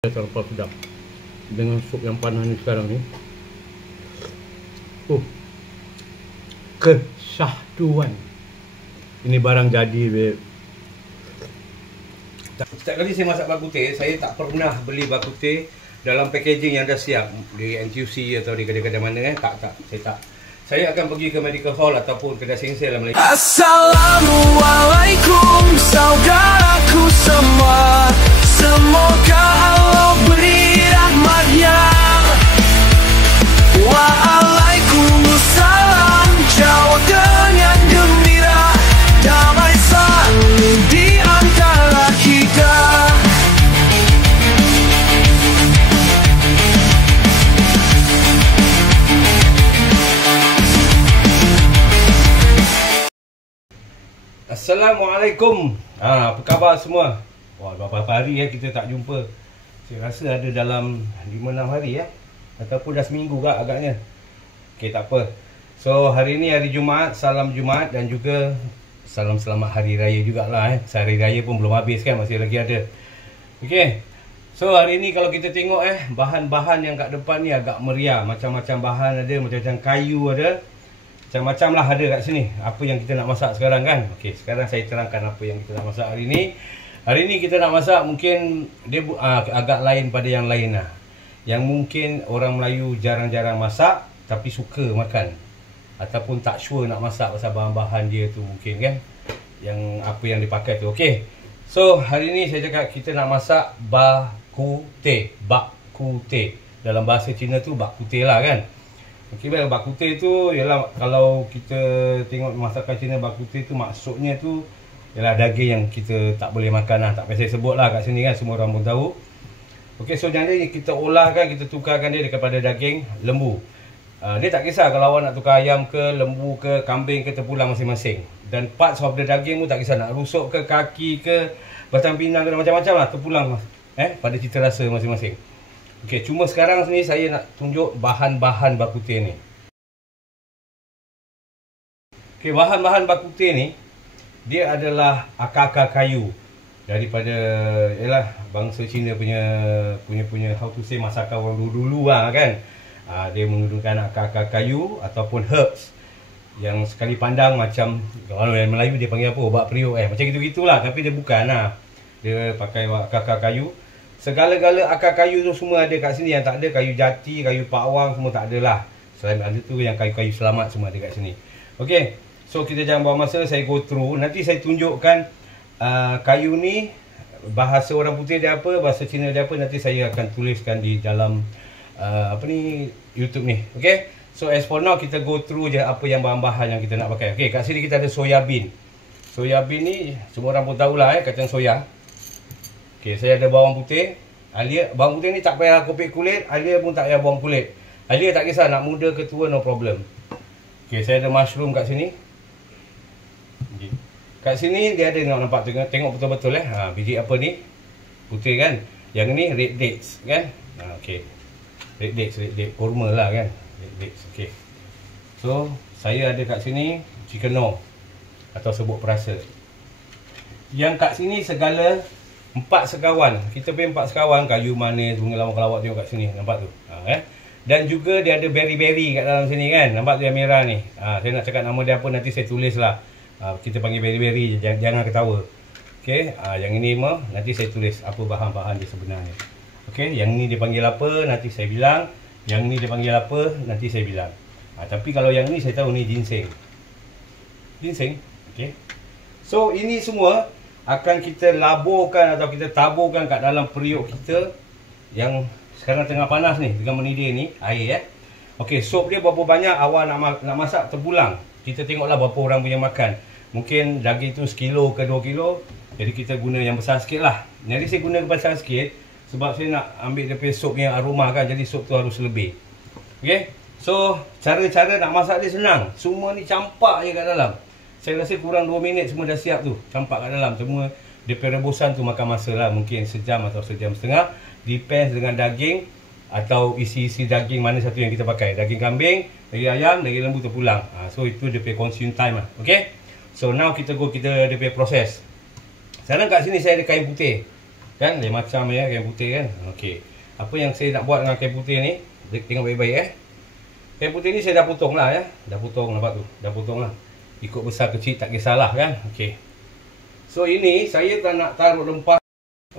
Terlalu sedap dengan sup yang panas ni sekarang ni. Kesyahduan. Ini barang jadi, babe. Setiap kali saya masak bak kutih, saya tak pernah beli bak kutih dalam packaging yang dah siap di NTUC atau di kedai-kedai mana tak, saya tak. Saya akan pergi ke medical hall ataupun kedai singsel dalam Malaysia. Assalamualaikum saudaraku semua. Semoga Allah beri rahmatnya. Waalaikumsalam. Jauh dengan gembira, damai selalu di antara kita. Assalamualaikum. Apa khabar semua? Wah, berapa hari kita tak jumpa. Saya rasa ada dalam 5-6 hari ataupun dah seminggu agaknya. Okey, tak apa. So, hari ni hari Jumaat, salam Jumaat dan juga salam selamat hari raya jugalah Hari raya pun belum habis kan, masih lagi ada. Okey. So, hari ni kalau kita tengok bahan-bahan yang kat depan ni agak meriah. Macam-macam bahan ada, macam-macam kayu ada. Macam-macam lah ada kat sini. Apa yang kita nak masak sekarang kan. Okey, sekarang saya terangkan apa yang kita nak masak hari ni. Hari ni kita nak masak mungkin dia agak lain pada yang lain lah. Yang mungkin orang Melayu jarang-jarang masak tapi suka makan. Ataupun tak sure nak masak pasal bahan-bahan dia tu mungkin kan. Yang apa yang dipakai tu. Okey. So, hari ni saya cakap kita nak masak bak kutih. Bak kutih. Dalam bahasa Cina tu bak kutih lah kan. Okey, baik, bak kutih tu ialah kalau kita tengok masakan Cina, bak kutih tu maksudnya tu ialah daging yang kita tak boleh makan lah. Tak payah saya sebut lah kat sini kan, semua orang pun tahu. Okey, so jadi kita olahkan, kita tukarkan dia kepada daging lembu. Dia tak kisah kalau awak nak tukar ayam ke, lembu ke, kambing ke, terpulang masing-masing. Dan parts of the daging pun tak kisah nak rusuk ke, kaki ke, batang pinang ke, macam-macam lah, terpulang pada cita rasa masing-masing. Okey, cuma sekarang ni saya nak tunjuk bahan-bahan bak kutih ni. Okey, bahan-bahan bak kutih ni dia adalah akar-akar kayu daripada bangsa Cina punya how to say masakan orang dulu-dulu lah kan. Dia menggunakan akar-akar kayu ataupun herbs yang sekali pandang macam kalau orang Melayu dia panggil apa, obat periuk macam gitu-gitulah, tapi dia bukan lah. Dia pakai akar-akar kayu. Segala-gala akar kayu tu semua ada kat sini. Yang tak ada kayu jati, kayu pawang semua tak ada lah. Selain ada tu yang kayu-kayu selamat semua ada kat sini. Okey. So kita jangan buang masa, saya go through. Nanti saya tunjukkan kayu ni bahasa orang putih dia apa, bahasa Cina dia apa, nanti saya akan tuliskan di dalam YouTube ni. Okey. So as for now kita go through je apa yang bahan-bahan yang kita nak pakai. Okey, kat sini kita ada soya bean. Soya bean ni semua orang pun tahulah kacang soya. Okey, saya ada bawang putih. Alia, bawang putih ni tak payah kopek kulit, alia pun tak payah buang kulit. Alia tak kisah nak muda ke tua, no problem. Okey, saya ada mushroom kat sini. Okay. Kat sini dia ada nampak tengok betul-betul biji apa ni? Putih kan? Yang ni red dates kan? Okey. Red dates kurma lah kan? Red dates. Okey. So, saya ada kat sini chicken no atau serbuk perasa. Yang kat sini segala 4 sekawan. Kita punya 4 sekawan, kayu manis, bunga lawang, kalau awak tengok kat sini, nampak tu. Dan juga dia ada berry-berry kat dalam sini kan. Nampak tu yang merah ni. Saya nak cakap nama dia apa nanti saya tulis lah. Kita panggil berry-berry, jangan ketawa. Okey, yang ini nanti saya tulis apa bahan-bahan dia sebenarnya. Okey, yang ni dia panggil apa nanti saya bilang. Yang ni dia panggil apa nanti saya bilang. Tapi kalau yang ni saya tahu ni ginseng. Ginseng. Okey. So ini semua akan kita laburkan atau kita taburkan kat dalam periuk kita yang sekarang tengah panas ni, dengan mendidih ni, air Okey, sup dia berapa banyak awak nak masak terpulang. Kita tengoklah berapa orang punya makan. Mungkin daging tu 1 kilo ke 2 kilo, jadi kita guna yang besar sikit lah. Jadi saya guna besar sikit sebab saya nak ambil dia punya sup yang aroma kan, jadi sup tu harus lebih. Okey, so cara-cara nak masak dia senang. Semua ni campak je kat dalam. Saya rasa kurang 2 minit semua dah siap tu. Campak kat dalam. Semua dia rebusan tu makan masa lah. Mungkin sejam atau sejam setengah. Depends dengan daging atau isi-isi daging mana satu yang kita pakai. Daging kambing, daging ayam, daging lembu terpulang. So itu dia punya consume time lah. Okay. So now kita dia punya proses. Sekarang kat sini saya ada kain putih. Kan lain macam ya kain putih kan. Okey. Apa yang saya nak buat dengan kain putih ni, tengok baik-baik Kain putih ni saya dah potong lah ya. Dah potong, nampak tu. Dah potong lah. Ikut besar kecil tak kisahlah kan. Okey. So ini saya tak nak taruh rempah.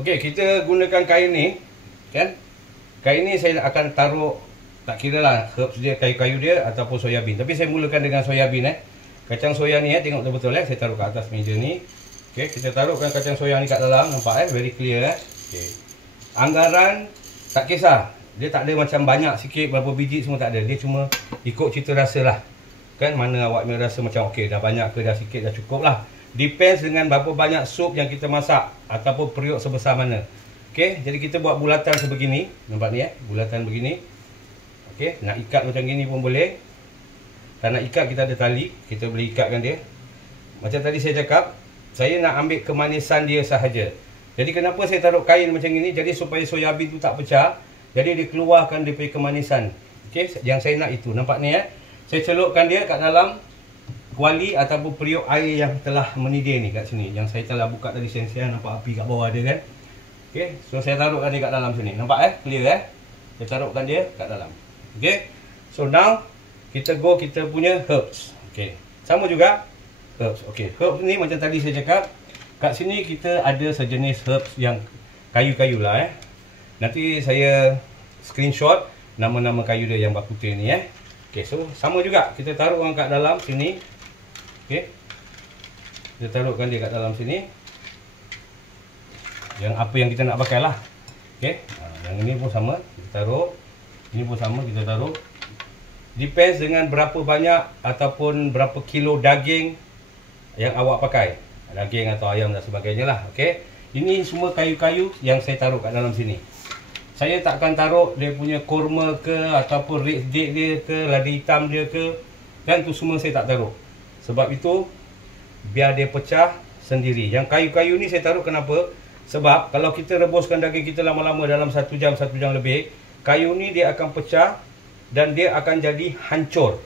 Okey, kita gunakan kain ni kan. Kain ni saya akan taruh, tak kira lah herbs dia, kayu-kayu dia ataupun soya bean. Tapi saya mulakan dengan soya bean Kacang soya ni tengok betul-betul saya taruh kat atas meja ni. Okey, kita taruhkan kacang soya ni kat dalam, nampak very clear Okey. Anggaran tak kisah. Dia tak ada macam banyak sikit berapa biji semua tak ada. Dia cuma ikut cita rasa lah. Kan mana awak rasa macam okey dah banyak ke dah sikit dah cukup lah. Depends dengan berapa banyak sup yang kita masak ataupun periuk sebesar mana. Okey, jadi kita buat bulatan sebegini. Nampak ni bulatan begini. Okey, nak ikat macam gini pun boleh. Tak nak ikat kita ada tali, kita boleh ikatkan dia. Macam tadi saya cakap, saya nak ambil kemanisan dia sahaja. Jadi kenapa saya taruh kain macam ini? Jadi supaya soya bean tu tak pecah. Jadi dia keluarkan dia punya kemanisan. Okey, yang saya nak itu. Nampak ni Saya celupkan dia kat dalam kuali ataupun periuk air yang telah mendidih ni kat sini. Yang saya telah buka tadi siang-siang, nampak api kat bawah dia kan. Okey, so saya taruhkan dia kat dalam sini. Nampak clear Saya taruhkan dia kat dalam. Okey. So now kita punya herbs. Okey. Sama juga herbs. Okey, herbs ni macam tadi saya cakap, kat sini kita ada sejenis herbs yang kayu-kayu lah Nanti saya screenshot nama-nama kayu dia yang berputih ni Okey, so sama juga kita taruhkan kat dalam sini. Okey. Kita taruhkan dia kat dalam sini. Yang apa yang kita nak pakai lah. Okey. Yang ini pun sama, kita taruh. Ini pun sama, kita taruh. Depends dengan berapa banyak ataupun berapa kilo daging yang awak pakai. Daging atau ayam dan sebagainya lah. Okey. Ini semua kayu-kayu yang saya taruh kat dalam sini. Saya takkan taruh dia punya kurma ke ataupun red date dia ke, lada hitam dia ke. Kan tu semua saya tak taruh. Sebab itu biar dia pecah sendiri. Yang kayu-kayu ni saya taruh kenapa? Sebab kalau kita rebuskan daging kita lama-lama dalam 1 jam lebih, kayu ni dia akan pecah dan dia akan jadi hancur.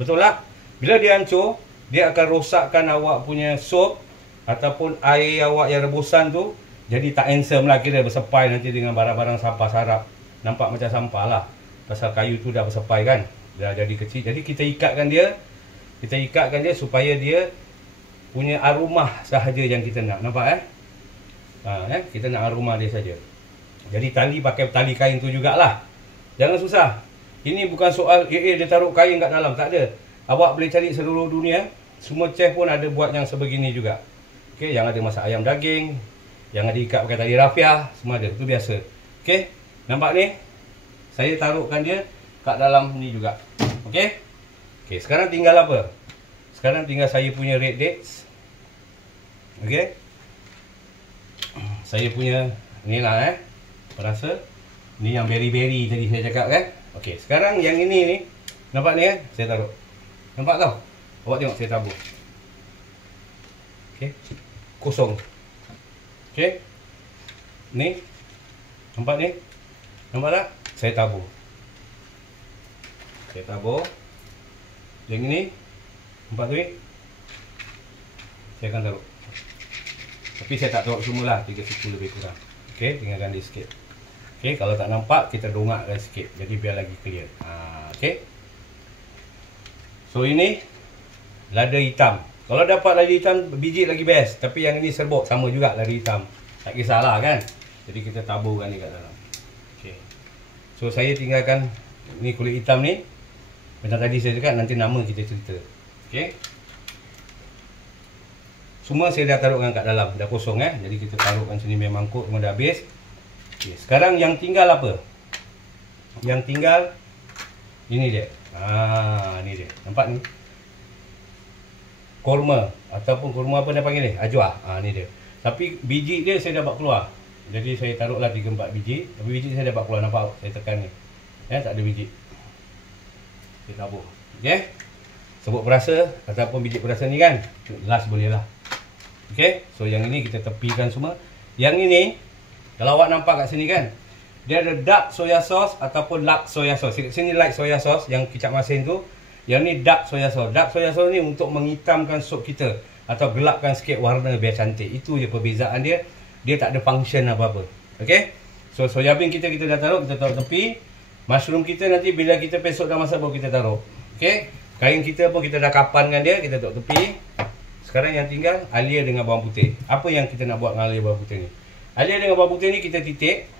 Betul tak? Bila dia hancur, dia akan rosakkan awak punya sup ataupun air awak yang rebusan tu. Jadi tak handsome lah, kira bersepai nanti dengan barang-barang sampah sarap. Nampak macam sampah lah. Pasal kayu tu dah bersepai kan. Dah jadi kecil. Jadi kita ikatkan dia. Kita ikatkan dia supaya dia punya aroma sahaja yang kita nak. Nampak kita nak aroma dia saja. Jadi tali pakai tali kain tu jugalah. Jangan susah. Ini bukan soal dia taruh kain kat dalam. Tak ada. Awak boleh cari seluruh dunia. Semua chef pun ada buat yang sebegini juga. Okey, yang ada masak ayam daging, yang ada ikat pakai tali rafiah, semua ada. Itu biasa. Okey, nampak ni? Saya taruhkan dia kat dalam ni juga. Okey? Okey, sekarang tinggal apa? Sekarang tinggal saya punya red dates. Okey? Saya punya ni lah Perasa ni yang berry-berry tadi saya cakap kan. Okey, sekarang yang ini ni, nampak ni saya taruh. Nampak tau? Awak tengok saya tabur. Okey. Kosong. Okey. Ni. Nampak ni? Nampak tak? Saya tabur. Saya tabur. Yang ini. Nampak tu ni? Saya akan taruh. Tapi saya tak taruh semualah, 3 siku lebih kurang. Okey, tinggalkan dia sikit. Okey, kalau tak nampak kita dongakkan sikit. Jadi biar lagi clear. Okey. So ini lada hitam. Kalau dapat lada hitam biji lagi best. Tapi yang ini serbuk sama juga lada hitam. Tak kisahlah kan. Jadi kita taburkan ni kat dalam. Okey. So saya tinggalkan ni kulit hitam ni. Macam tadi saya cakap, nanti nama kita cerita. Okey. Semua saya dah taruhkan kat dalam. Dah kosong Jadi kita taruhkan sini memang mangkuk semua dah habis. Okey, sekarang yang tinggal apa? Yang tinggal ini dia. Ni dia. Nampak ni? Kurma ataupun kurma apa dia panggil ni? Ajwa. Ni dia. Tapi biji dia saya dah buat keluar. Jadi saya taruhlah 3-4 biji. Tapi biji saya dah buat keluar. Nampak? Saya tekan ni. Tak ada biji. Kita tabur. Okey. Sebut perasa ataupun biji perasa ni kan. Last boleh lah. Okey. So yang ini kita tepikan semua. Yang ini kalau awak nampak kat sini kan, dia ada dark soya sauce ataupun light soya sauce. Sini light soya sauce yang kicap masin tu. Yang ni dark soya sauce. Dark soya sauce ni untuk menghitamkan sup kita atau gelapkan sikit warna biar cantik. Itu je perbezaan dia. dia tak ada function apa-apa. Okey. So soya bean kita dah taruh tepi. Mushroom kita nanti bila kita pesok dah masak baru kita taruh. Okey. Kain kita pun kita dah kapankan dia, kita taruh tepi. Sekarang yang tinggal alia dengan bawang putih. Apa yang kita nak buat dengan alia bawang putih ni? Alia dengan bawang putih ni kita titik.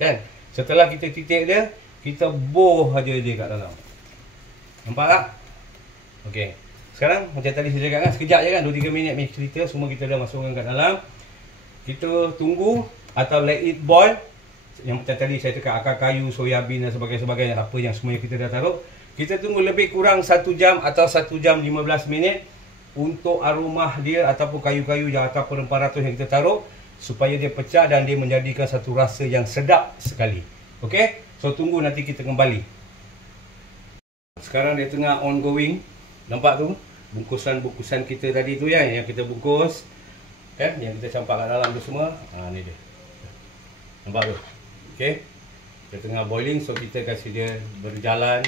Kan? Setelah kita titik dia, kita boh aja dia kat dalam. Nampak tak? Okey. Sekarang macam tadi saya cakap kan, sekejap je kan, 2-3 minit ni cerita semua kita dah masukkan kat dalam. Kita tunggu atau let it boil. Yang macam tadi saya cakap akar kayu, soya bean dan sebagainya, apa yang semuanya kita dah taruh. Kita tunggu lebih kurang 1 jam atau 1 jam 15 minit untuk aroma dia ataupun kayu-kayu yang ataupun rempah-rempah yang kita taruh supaya dia pecah dan dia menjadikan satu rasa yang sedap sekali. Okey? So tunggu nanti kita kembali. Sekarang dia tengah ongoing. Nampak tu? Bungkusan-bungkusan kita tadi tu yang kita bungkus. Kan? Yang kita campak kat dalam tu semua. Ni dia. Nampak tu? Okey. Dia tengah boiling, so kita kasih dia berjalan.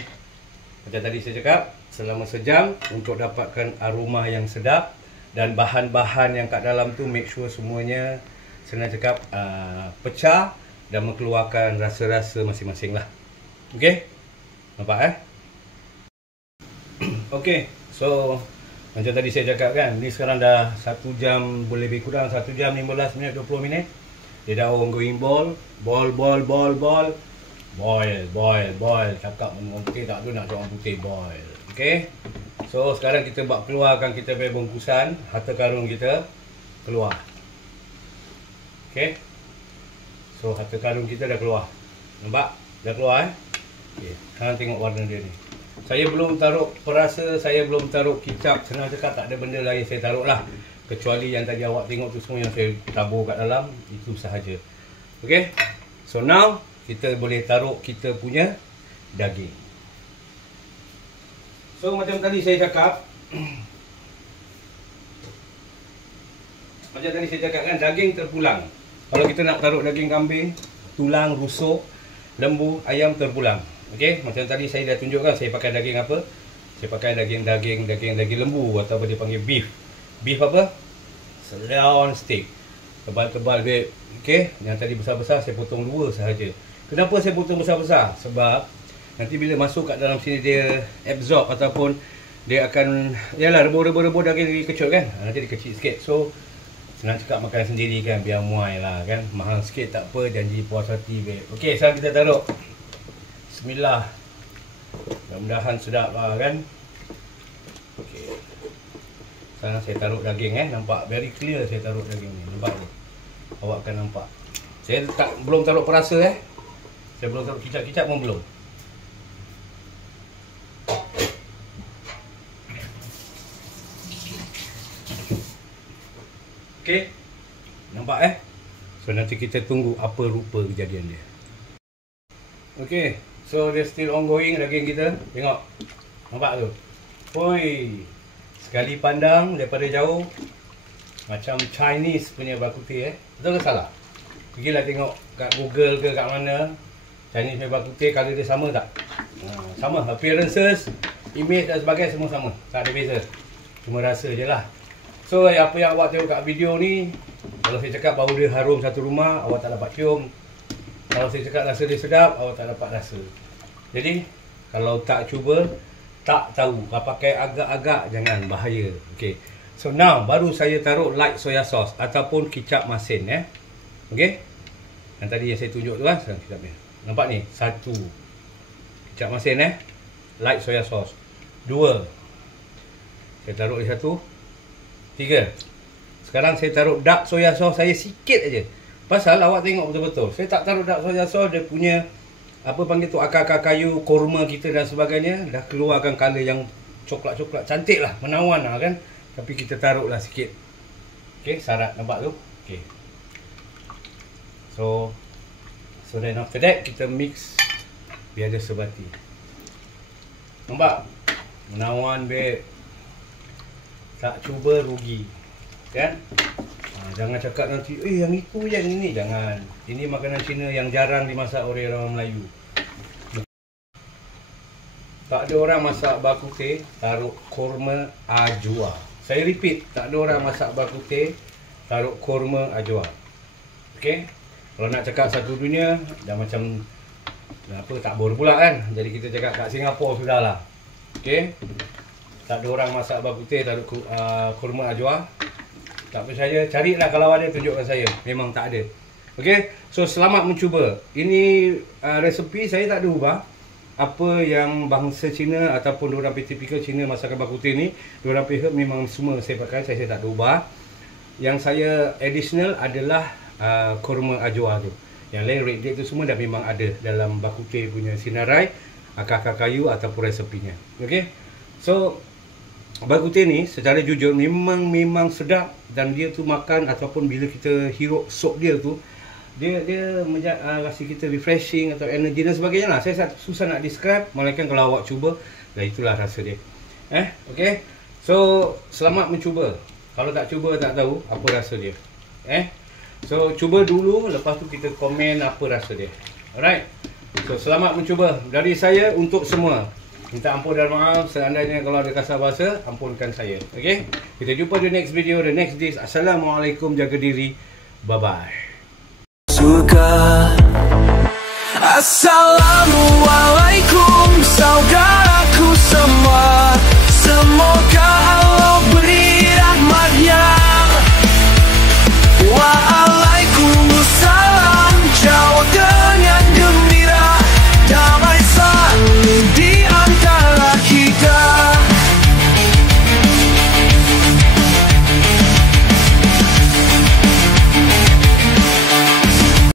Macam tadi saya cakap, selama sejam untuk dapatkan aroma yang sedap. Dan bahan-bahan yang kat dalam tu make sure semuanya, senang cakap, pecah dan mengeluarkan rasa-rasa masing-masing lah. Okey? Nampak Okey, so macam tadi saya cakap kan, ni sekarang dah 1 jam, boleh lebih kurang 1 jam 15 minit, 20 minit. Dia dah ongoing boil. Cakap bawang putih tak tu nak bawang putih boil. Okey. So sekarang kita buat keluarkan kita punya bungkusan, harta karun kita keluar. Okey. So harta karun kita dah keluar. Nampak? Dah keluar Okey. Sekarang tengok warna dia ni. Saya belum taruh perasa, saya belum taruh kicap. Senang cakap tak ada benda lain saya taruh lah. Kecuali yang tadi awak tengok tu semua yang saya tabur kat dalam, itu sahaja. Okey. So now kita boleh taruh kita punya daging. So macam tadi saya cakap, kan daging terpulang. Kalau kita nak taruh daging kambing, tulang, rusuk, lembu, ayam terpulang. Okey, macam tadi saya dah tunjukkan saya pakai daging apa? Saya pakai daging lembu atau apa dia panggil beef. Beef apa? Sirloin steak. Tebal-tebal babe. Okey, yang tadi besar-besar saya potong 2 sahaja. Kenapa saya potong besar-besar? Sebab nanti bila masuk kat dalam sini dia absorb ataupun dia akan, yalah, rebus daging kecil kan. Nanti dia kecil sikit. So senang cakap makan sendiri kan, biar muai lah kan. Mahal sikit tak apa, janji puas hati babe. Okey, sekarang kita taruh. Bismillah. Mudah-mudahan sedap lah kan. Okey. Sekarang saya taruh daging nampak very clear saya taruh daging ni. Nampak tu? Awak akan nampak. Saya belum taruh perasa Saya belum taruh kicap-kicap pun belum. Okey. Nampak So nanti kita tunggu apa rupa kejadian dia. Okey. So dia still ongoing daging kita. Tengok. Nampak tu? Oi. Sekali pandang daripada jauh macam Chinese punya bak kutih Betul ke salah? Pergilah tengok kat Google ke kat mana. Chinese punya bak kutih, colour dia sama tak? Sama. Appearances, image dan sebagainya semua sama. Tak ada beza. Cuma rasa je lah. So apa yang awak tengok kat video ni, kalau saya cakap bau dia harum satu rumah, awak tak dapat cium. Kalau saya cakap rasa dia sedap, awak tak dapat rasa. Jadi kalau tak cuba, tak tahu. Kalau pakai agak-agak, jangan, bahaya. Okey. So now baru saya taruh light soya sauce ataupun kicap masin Okey. Yang tadi yang saya tunjuk tu sekarang kicap ni. Nampak ni? 1 kicap masin light soya sauce. 2 saya taruh di 1. 3 sekarang saya taruh dark soya sauce saya sikit aja. Pasal awak tengok betul-betul, saya tak taruh dark soya sauce, dia punya apa panggil tu, akar-akar kayu, korma kita dan sebagainya dah keluarkan colour yang coklat-coklat, cantik lah, menawan lah kan. Tapi kita taruh lah sikit. Okey, syarat nampak tu. Okey. So then after that kita mix biar dia sebati. Nampak? Menawan babe. Tak cuba rugi. Kan? Jangan cakap nanti, yang itu yang ini. Jangan. Ini makanan Cina yang jarang dimasak oleh orang Melayu. Tak ada orang masak bak kutih taruh korma ajwa. Saya repeat, tak ada orang masak bak kutih taruh korma ajwa. Okey. Kalau nak cakap satu dunia dah macam apa tak bor pula kan. Jadi kita cakap kat Singapura sudahlah. Okey. Tak ada orang masak bak kuteh, tak ada kurma ajwa. Tak percaya, carilah, kalau ada tunjukkan saya. Memang tak ada. Okey. So selamat mencuba. Ini resepi saya tak ada ubah. Apa yang bangsa Cina ataupun diorang typical Cina masakan bak kuteh ni, diorang herb memang semua saya pakai, saya tak ada ubah. Yang saya additional adalah kurma ajwa tu. Yang lain red date tu semua dah memang ada dalam bak kuteh punya sinarai, akar-akar kayu ataupun resepinya. Okey. So bak kuteh ni secara jujur memang sedap, dan dia tu makan ataupun bila kita hirup sup dia tu, dia kasi kita refreshing atau energy dan sebagainya lah. Saya susah nak describe, melainkan kalau awak cuba, dan itulah rasa dia. Okey. So selamat mencuba. Kalau tak cuba tak tahu apa rasa dia. So cuba dulu, lepas tu kita komen apa rasa dia. Alright. So selamat mencuba dari saya untuk semua. Minta ampun dan maaf seandainya kalau ada kasar bahasa, ampunkan saya. Okey. Kita jumpa di next video, the next days. Assalamualaikum, jaga diri. Bye bye. Assalamualaikum saudaraku semua.